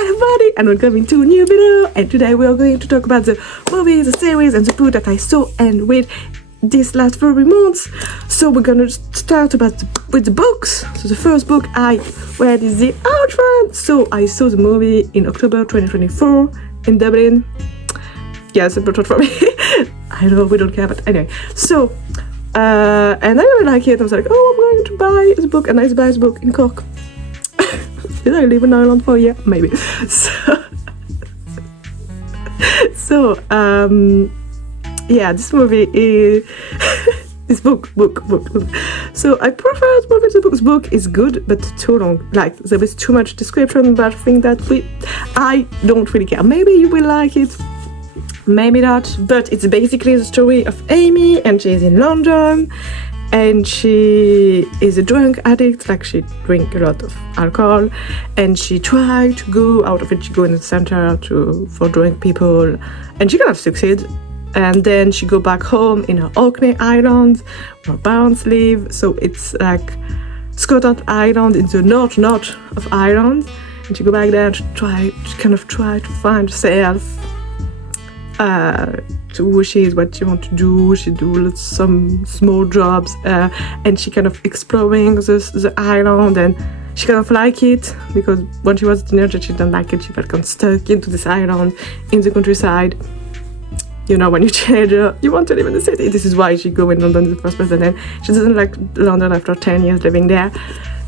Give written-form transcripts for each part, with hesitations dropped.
everybody, and welcome to a new video. And today we are going to talk about the movies, the series, and the book that I saw and read this last 3 months. So we're gonna start with the books. So the first book I read is The Outland. So I saw the movie in October 2024 in Dublin. Yeah, it's important for me. I know we don't care, but anyway. So and I really like it. I was like, oh, I'm going to buy the book, and I buy the book in Cork. Did I live in Ireland for a year? Maybe. So yeah, this movie is this book. So I prefer the movie to the book. The book is good, but too long. Like there is too much description about things that I don't really care. Maybe you will like it, maybe not. But it's basically the story of Amy, and she's in London, and she is a drunk addict. Like she drinks a lot of alcohol, and she tried to go out of it. She go in the center for drunk people, and she kind of succeed. And then she go back home in her Orkney Island where her parents live. So it's like Scotland Island in the north of Ireland. And she go back there and try to find herself, to who she is, what she wants to do. She do some small jobs, and she kind of exploring the island, and she kind of like it, because when she was a teenager she didn't like it. She felt kind of stuck into this island in the countryside. You know, when you're a teenager, you want to live in the city. This is why she go in London in the first place, and then she doesn't like London after 10 years living there.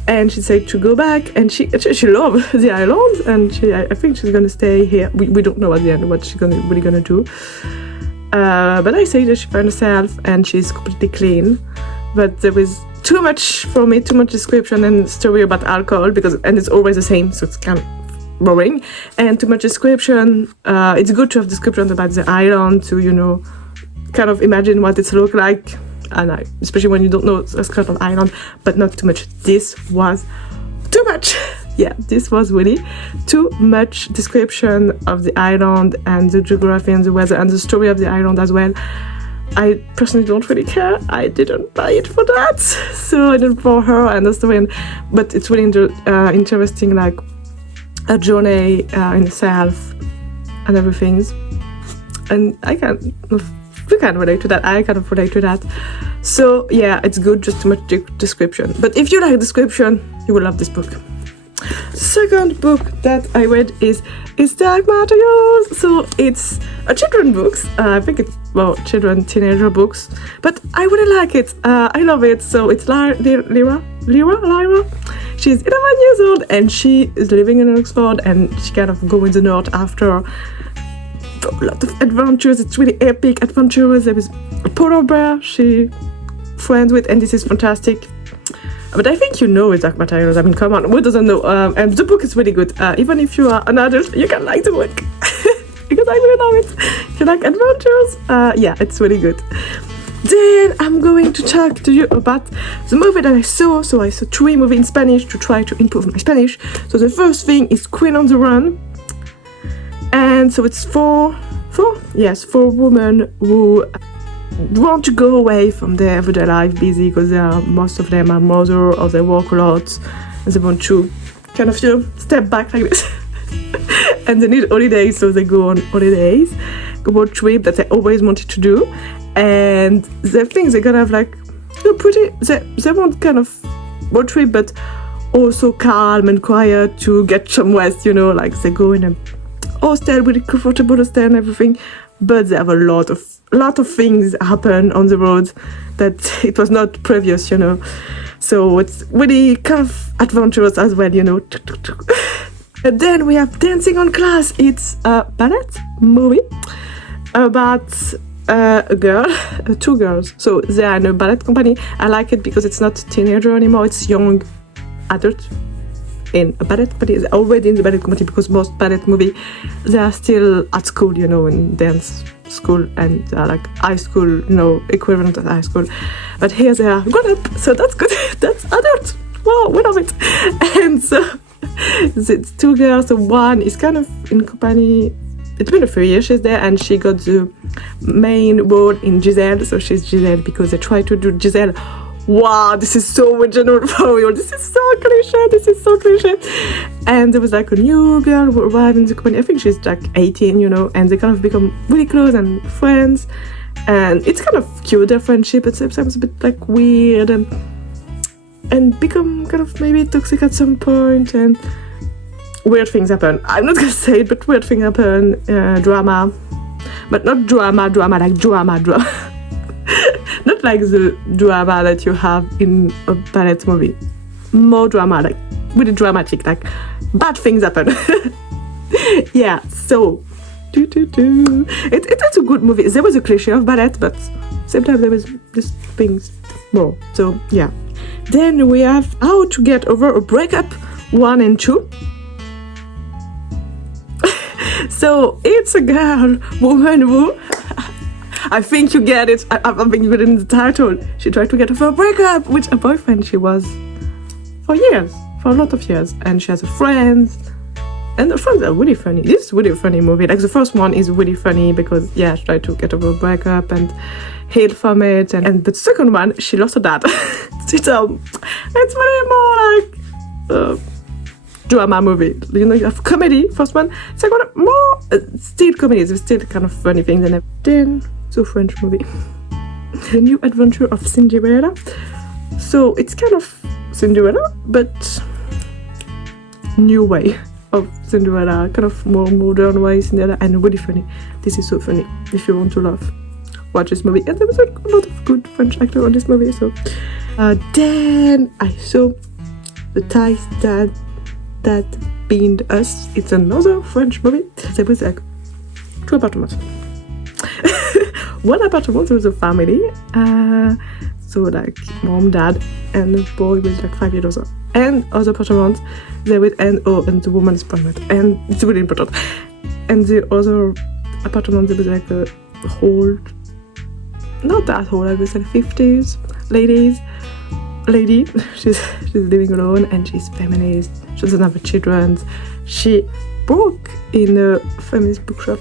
And she said to go back, and she loves the island, and I think she's gonna stay here. We don't know at the end what she's really gonna do. But I say that she found herself, and she's completely clean. But there was too much for me, too much description and story about alcohol, and it's always the same, so it's kind of boring, and too much description. It's good to have description about the island to, you know, kind of imagine what it looks like, and especially when you don't know Scotland Island, but not too much. This was too much. Yeah, this was really too much description of the island and the geography and the weather and the story of the island as well. I personally don't really care. I didn't buy it for that, so I didn't for her and the story. But it's really interesting, like a journey in itself and everything. And you can relate to that. I kind of relate to that. So yeah, it's good, just too much description. But if you like description, you will love this book. The second book that I read is Dark Materials. So it's a children books. I think it's children, teenager books. But I really like it. I love it. So it's Lyra. She's 11 years old, and she is living in Oxford, and she kind of go in the north after a lot of adventures. It's really epic adventures. There is a polar bear she friends with, and this is fantastic. But I think you know it's Dark Materials. I mean, come on, who doesn't know? And the book is really good. Even if you are an adult, you can like the book because I really love it. If you like adventures, yeah, it's really good. Then I'm going to talk to you about the movie that I saw. So I saw 3 movies in Spanish to try to improve my Spanish. So the first thing is Queen on the Run. And so it's four women who want to go away from their everyday life, busy, because most of them are mother or they work a lot, and they want to kind of, you know, step back like this. And they need holidays, so they go on holidays, go on trip that they always wanted to do. And the things they're gonna have, like, you know, they want kind of road trip, but also calm and quiet to get some rest, you know, like they go in a hostel, really comfortable hostel and everything, but they have a lot of things happen on the road that it was not previous, you know. So it's really kind of adventurous as well, you know. And then we have Dancing on Glass. It's a ballet movie about two girls. So they are in a ballet company. I like it because it's not teenager anymore, it's young adult in a ballet company. They're already in the ballet company, because most ballet movie, they are still at school, you know, in dance school, and like high school, you know, equivalent of high school. But here they are grown up, so that's good. That's adult. Wow, we love it. And so it's 2 girls. So one is kind of in company. It's been a few years she's there, and she got the main role in Giselle. So she's Giselle because they try to do Giselle wow, this is so original for you. This is so cliche. And there was like a new girl who arrived in the company. I think she's like 18, you know, and they kind of become really close and friends. And it's kind of cute, their friendship. It's sometimes a bit like weird and become kind of maybe toxic at some point, and weird things happen. I'm not gonna say it, but weird things happen. Drama, but not drama like drama. Not like the drama that you have in a ballet movie. More drama, like really dramatic, like bad things happen. Yeah, so it's a good movie. There was a cliche of ballet, but sometimes there was just things more. So yeah. Then we have How to Get Over a Breakup 1 and 2. So it's a woman who, I think you get it. I think you get it in the title. She tried to get over a breakup with a boyfriend she was for a lot of years, and she has a friend, and the friends are really funny. This is a really funny movie. Like the first one is really funny because yeah, she tried to get over a breakup and heal from it, and the second one she lost her dad. It's really more like drama movie. You know, you have comedy, first one, second one more still comedy. There's still kind of funny things, and then the French movie, The New Adventure of Cinderella. So it's kind of Cinderella, but new way of Cinderella, kind of more modern way Cinderella, and really funny. This is so funny. If you want to laugh, watch this movie. And there was a lot of good French actors on this movie. So then I saw The Ties That Bind Us. It's another French movie. There was like 2 apartments. One apartment, there was a family. So like mom, dad, and the boy was like 5 years old. And other apartment, there was and the woman's apartment. And it's really important. And the other apartment, there was like a old, not that old, I was like 50s lady. She's living alone, and she's feminist. She doesn't have children. She works in a feminist bookshop.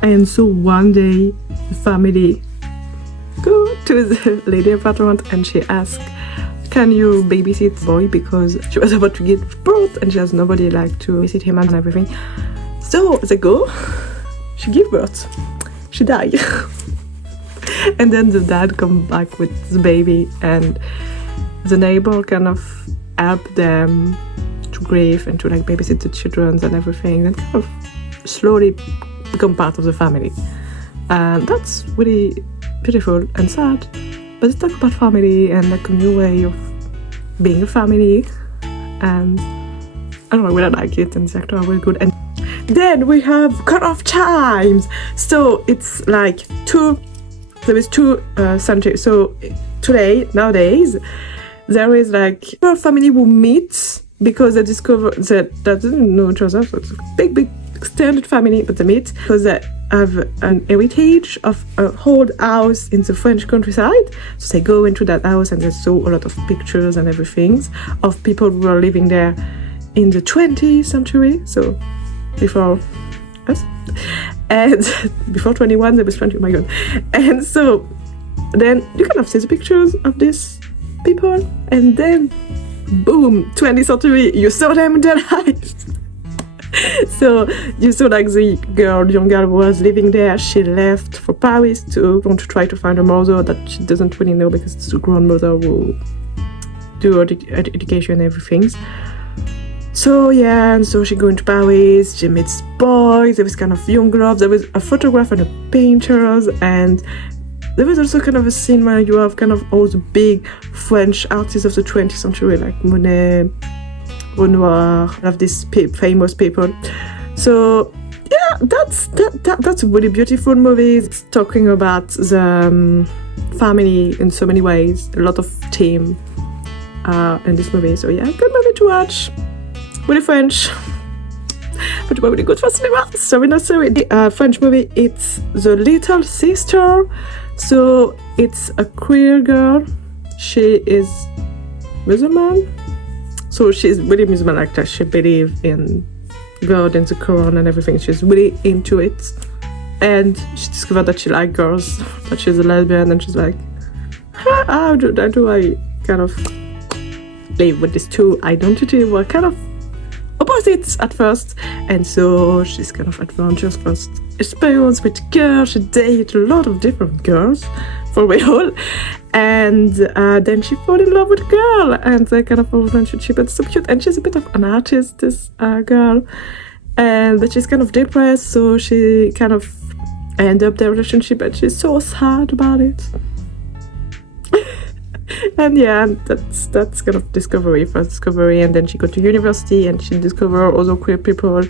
And so one day the family go to the lady apartment, and she asks, can you babysit the boy, because she was about to give birth and she has nobody like to visit him and everything. So they go, she gives birth, she died. And then the dad comes back with the baby, and the neighbor kind of help them to grieve and to like babysit the children and everything, and kind of slowly become part of the family. And that's really beautiful and sad, but it's talk about family and like a new way of being a family, and I don't know, I really like it, and the actors are really good. And then we have Cut Off Chimes. So it's like there is 2 centuries. So nowadays there is like a family who meets because they discover that they didn't know each other. So it's a big extended family, but they meet because they have an heritage of a old house in the French countryside. So they go into that house, and they saw a lot of pictures and everything of people who were living there in the 20th century, so before us. And before 21, there was 20, oh my god. And so then you kind of see the pictures of these people, and then boom, 20th century, you saw them in their lives. So you saw like the young girl who was living there. She left for Paris to want to try to find a mother that she doesn't really know, because it's a grandmother who do her education and everything. So yeah, and so she go into Paris, she meets boys, there was kind of young love, there was a photographer and a painters, and there was also kind of a scene where you have kind of all the big French artists of the 20th century, like Monet, Renoir, have these famous people. So yeah, that's a really beautiful movie. It's talking about the family in so many ways, a lot of theme in this movie. So yeah, good movie to watch. Really French, but really good for cinema. So not so the French movie. It's The Little Sister. So it's a queer girl. She is Muslim. So she's really Muslim, like that. She believes in God and the Quran and everything. She's really into it. And she discovered that she likes girls, that she's a lesbian, and she's like, how do I kind of live with these two identities were kind of opposites at first, and so she's kind of adventurous first experience with girls. She dated a lot of different girls for real, and then she fell in love with a girl, and they kind of a relationship. It's so cute, and she's a bit of an artist, this girl, and but she's kind of depressed, so she kind of end up their relationship, and she's so sad about it. And yeah, that's kind of first discovery, and then she got to university and she discovered other queer people,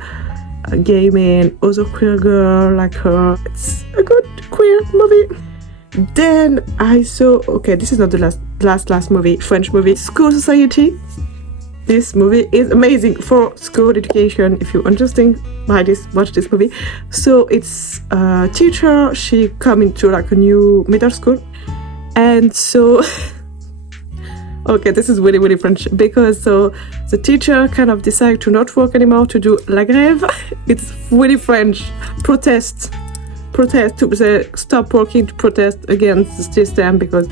gay men, other queer girl like her. It's a good queer movie. Then I saw, okay, this is not the last movie, French movie, School Society. This movie is amazing for school education. If you're interested by this, watch this movie. So it's a teacher, she come into like a new middle school, and so okay, this is really French, because so the teacher kind of decided to not work anymore, to do la grève. It's really French. Protest. They stop working to protest against the system because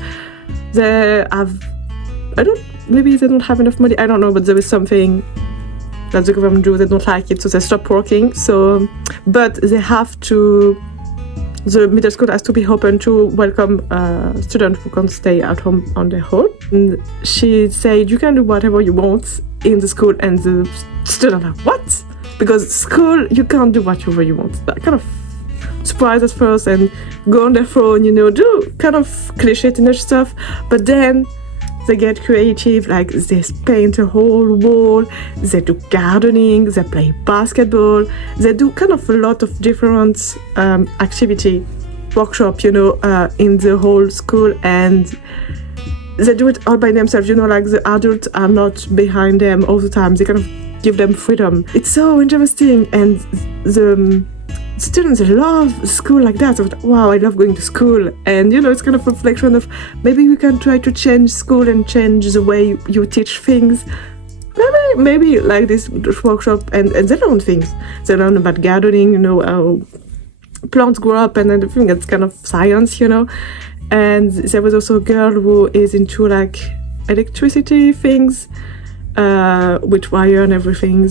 they have, maybe they don't have enough money, I don't know, but there is something that the government do, they don't like it, so they stop working. So, but they have to, the middle school has to be open to welcome students who can't stay at home on their own. And she said, you can do whatever you want in the school, and the students are like, what? Because school, you can't do whatever you want. That kind of surprised at first, and go on their phone, do kind of cliche teenage stuff, but then they get creative, like they paint a whole wall, they do gardening, they play basketball, they do kind of a lot of different activity, workshop, in the whole school, and they do it all by themselves, like the adults are not behind them all the time, they kind of give them freedom. It's so interesting, and the students love school like that. So, wow, I love going to school, and it's kind of a reflection of maybe we can try to change school and change the way you teach things. Maybe like this workshop, and they learn things. They learn about gardening, how plants grow up and everything. It's kind of science, And there was also a girl who is into like electricity things, with wire and everything.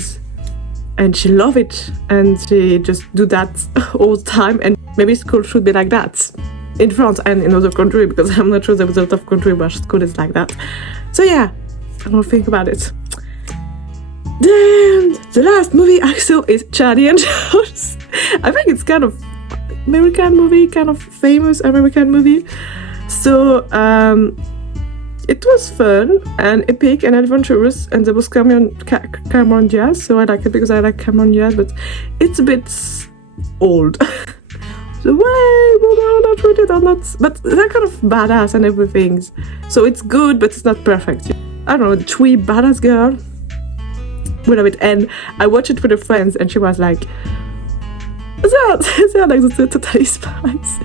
And she love it, and she just do that all the time. And maybe school should be like that in France and in other countries, because I'm not sure there was a lot of country where school is like that. So yeah, I don't think about it. Then the last movie I saw is Charlie and George. I think it's kind of American movie, kind of famous American movie. So it was fun and epic and adventurous, and there was Cameron Diaz, so I like it because I like Cameron Diaz, but it's a bit old. The way women are treated are not, but they're kind of badass and everything. So it's good, but it's not perfect. I don't know, the twee badass girl. We love it, and I watched it with a friend, and she was like, they're like the Totally Spies.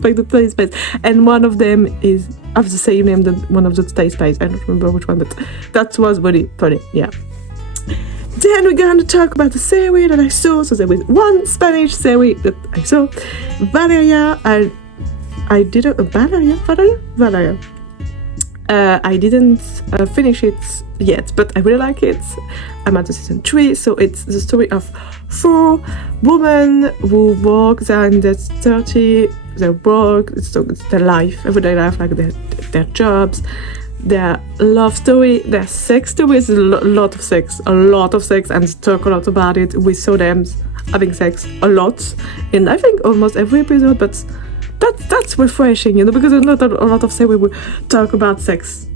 Like the Totally Spies, and one of them is have the same name than one of the Totally Spies. I don't remember which one, but that was really funny. Yeah. Then we're gonna talk about the series that I saw. So there was one Spanish series that I saw, Valeria. I didn't Valeria. I didn't finish it yet, but I really like it. I'm at the season 3, so it's the story of 4 women who work. They're in their 30s. They work. It's their life, everyday life, like their jobs, their love story, their sex story. Is a lot of sex, and talk a lot about it. We saw them having sex a lot in, I think, almost every episode, but that's refreshing, because there's not a lot of series we talk about sex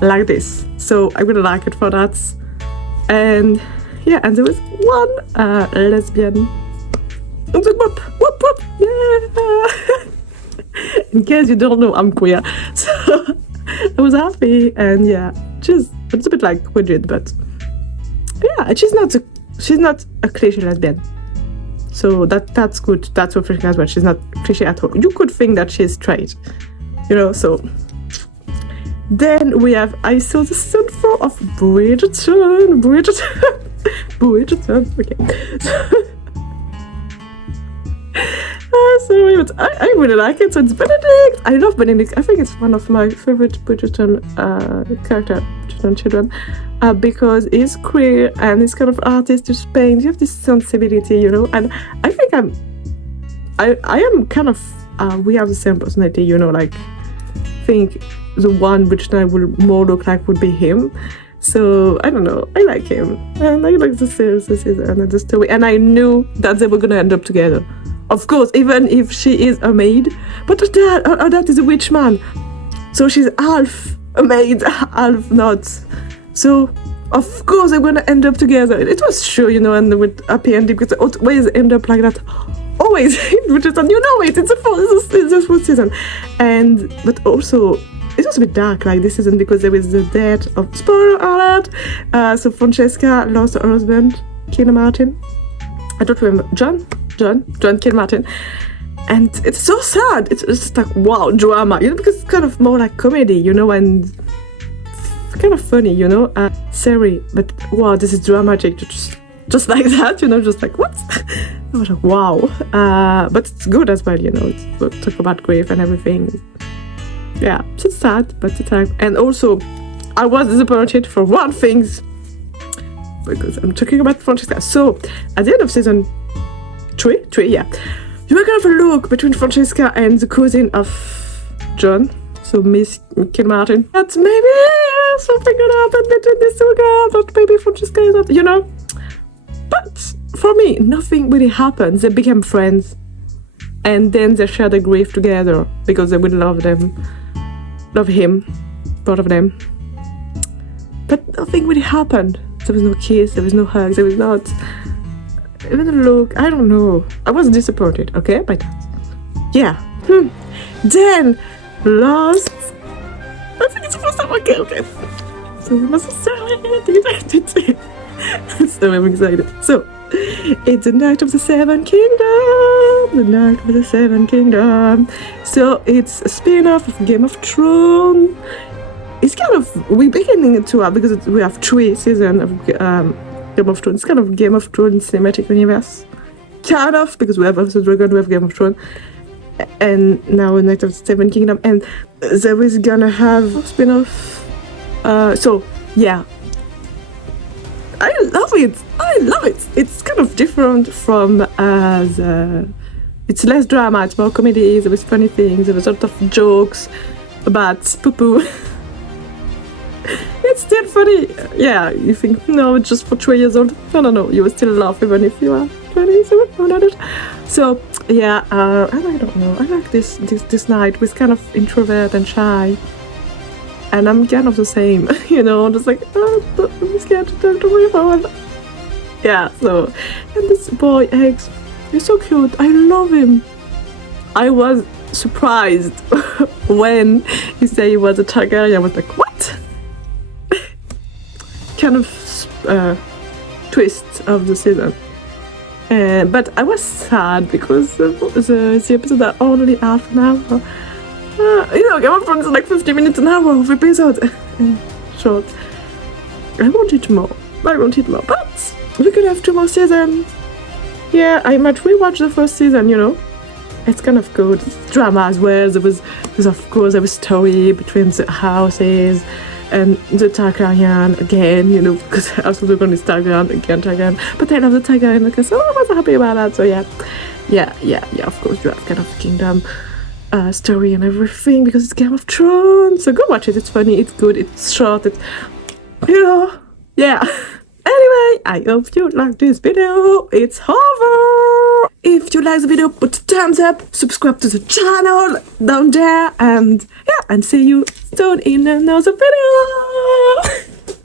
like this. So I really like it for that. And yeah, and there was one lesbian. Whoop, whoop, whoop, yeah. In case you don't know, I'm queer, so I was happy. And yeah, it's a bit like Bridget, but yeah, she's not a cliche lesbian. So that's good. That's refreshing as well. She's not cliche at all. You could think that she's straight, so. Then I saw the season 4 of Bridgerton. Bridgerton, okay. sorry, but I really like it. So it's Benedict. I love Benedict. I think it's one of my favorite Bridgerton character, Bridgerton children, because he's queer and he's kind of artist to Spain. You have this sensibility, you know. And I think I am kind of. We have the same personality, you know. Like, I think the one Bridgerton I would more look like would be him. So, I don't know, I like him, and I like the series, the season, and the story, and I knew that they were gonna end up together. Of course, even if she is a maid, but her dad is a witch man, so she's half a maid, half not. So, of course, they're gonna end up together. It was sure, you know, and with happy ending, because they always end up like that. Always, which is, you know, it's the fourth season, but also. It was a bit dark like this season because there was the death of spoiler alert. So Francesca lost her husband, Kilmartin Martin. I don't remember. John Kilmartin Martin. And it's so sad. It's just like wow, drama, you know, because it's kind of more like comedy, you know, and kind of funny, you know. Sorry, but wow, this is dramatic. Just like that, you know, just like what? I was like wow. But it's good as well, you know. It's talk about grief and everything. Yeah, so it's sad, but it's sad. And also, I was disappointed for one thing, because I'm talking about Francesca. So, at the end of season 3, yeah, you were gonna have a look between Francesca and the cousin of John, so Miss Kilmartin. That maybe something gonna happen between these two girls, but maybe Francesca is not, you know. But for me, nothing really happened. They became friends, and then they shared a grief together because they would love him, both of them. But nothing really happened. There was no kiss, there was no hug, there was not even a look. I don't know. I was disappointed, okay, by that. Yeah. Then last, I think it's the first time. Okay. So I'm so excited. So I'm excited. So it's the Night of the Seven Kingdoms. The Night of the Seven Kingdoms. So it's a spin-off of Game of Thrones. It's kind of, we're beginning to have, because we have 3 seasons of Game of Thrones. It's kind of Game of Thrones cinematic universe. Kind of, because we have House of the Dragon, we have Game of Thrones. And now Night of the Seven Kingdoms. And there is gonna have a spin-off. So, yeah. I love it. It's kind of different from it's less drama, it's more comedy, there was funny things, there was a lot of jokes about poo-poo. It's still funny. Yeah, you think, no, it's just for 3 years old. No, you will still laugh even if you are 27. So, yeah, I don't know. I like this night with kind of introvert and shy. And I'm kind of the same, you know, just like, I'm scared to talk to my phone. Yeah, so, and this boy, Eggs, he's so cute. I love him. I was surprised when he said he was a Targaryen. I was like, what? Kind of twist of the season. But I was sad because the episodes are only half an hour. You know, Game of Thrones is like 50 minutes an hour of episode. Short. I wanted more, but we could have 2 more seasons. Yeah, I might rewatch the first season, you know. It's kind of good. It's drama as well. There's of course there was story between the houses and the Targaryen again, you know, because House of the Dragon is Targaryen. But I love the Targaryen because I was happy about that. So yeah. Of course, you have kind of kingdom story and everything because it's Game of Thrones. So go watch it. It's funny. It's good. It's short. It's, you know, yeah. Anyway, I hope you like this video. It's over. If you like the video, put a thumbs up, subscribe to the channel down there, and yeah, and see you soon in another video.